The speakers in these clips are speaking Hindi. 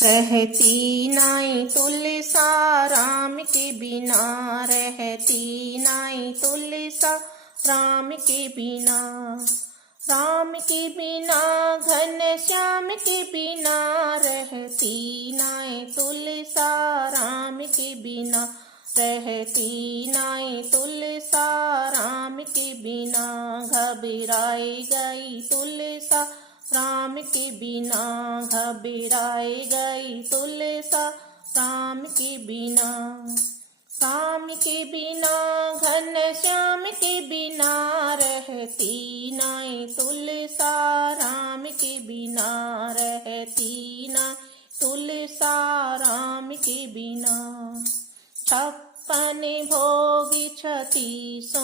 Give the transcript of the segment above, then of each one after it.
रहती नाई तुलसा राम के बिना, रहती नाई तुलसा राम के बिना। राम के बिना घन श्याम के बिना, रहती नाई तुलसा राम के बिना, रहती नाई तुलसा राम के बिना। घबराई गई तुलसा राम के बिना, घबराई गई तुलसा राम के बिना। राम के बिना घन श्याम के बिना, रहती नाई तुलसा राम के बिना, रहती नाई तुलसा राम के बिना। 56 भोग 36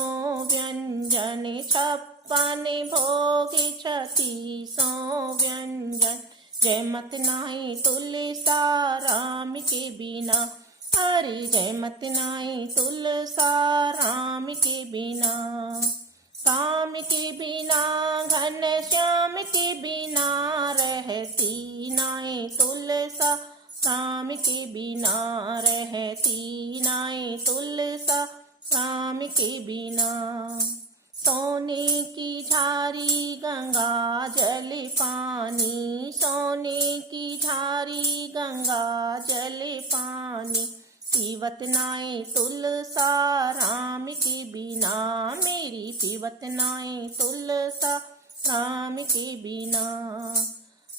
व्यंजन, 56 भोग 36 व्यंजन। जय मत नाई तुलसा राम के बिना, हरि जय मत नाई तुलसा राम के बिना। राम के बिना घन श्याम के बिना, रहती नाई तुलसा राम के बिना, रहती नाई तुलसा राम के बिना। सोने की झारी गंगा जल पानी, सोने की झारी गंगा जल पानी। पीवत नाई तुलसा राम के बिना, मेरी पीवत नाई तुलसा राम के बिना।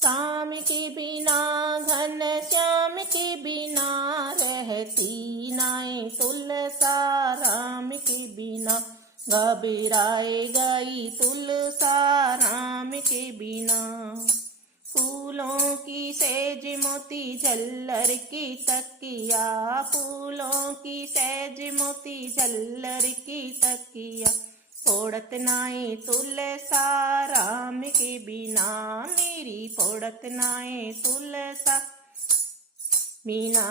राम के बिना घन श्याम के बिना, रहती नाई तुलसा राम के बिना। घबराए गई तुलसा राम के बिना। फूलों की सेज मोती झल्लर की तकिया, फूलों की सेज मोती झल्लर की तकिया। फोड़त नाई तुलसा राम के बिना, मेरी फोड़त नाई तुलसा बिना।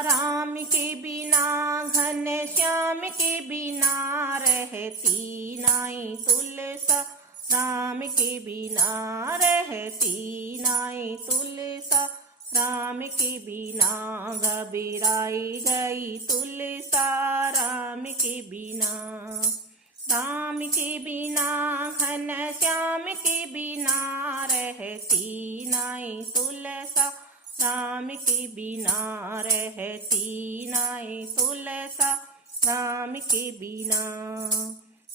राम के बिना घन श्याम के बिना, रहती नाई तुलसा राम के बिना, रहती नाई तुलसा राम के बिना। घबराई गई तुलसा राम के बिना। राम के बिना घन श्याम के बिना, रहती नाई तुलसा राम के बिना, रहती नाई तुलसा राम के बिना।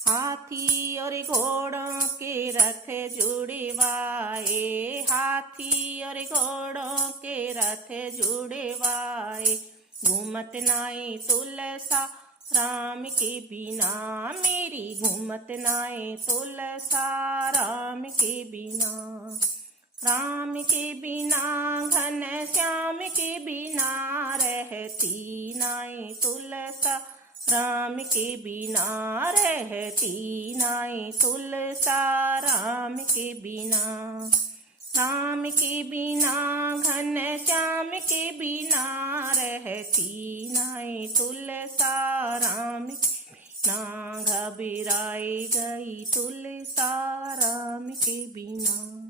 हाथी और घोड़ों के रथ जुड़वाए, हाथी और घोड़ों के रथ जुड़वाए। घूमत नाई तुलसा राम के बिना, मेरी घूमत नाई तुलसा राम के बिना। राम के बिना घन श्याम के बिना, रहती नाई तुलसा राम के बिना, रहती नाई तुलसा राम के बिना। राम के बिना घन श्याम के बिना, रहती नाई तुलसा राम के बिना। घबराई गई तुलसा राम के बिना।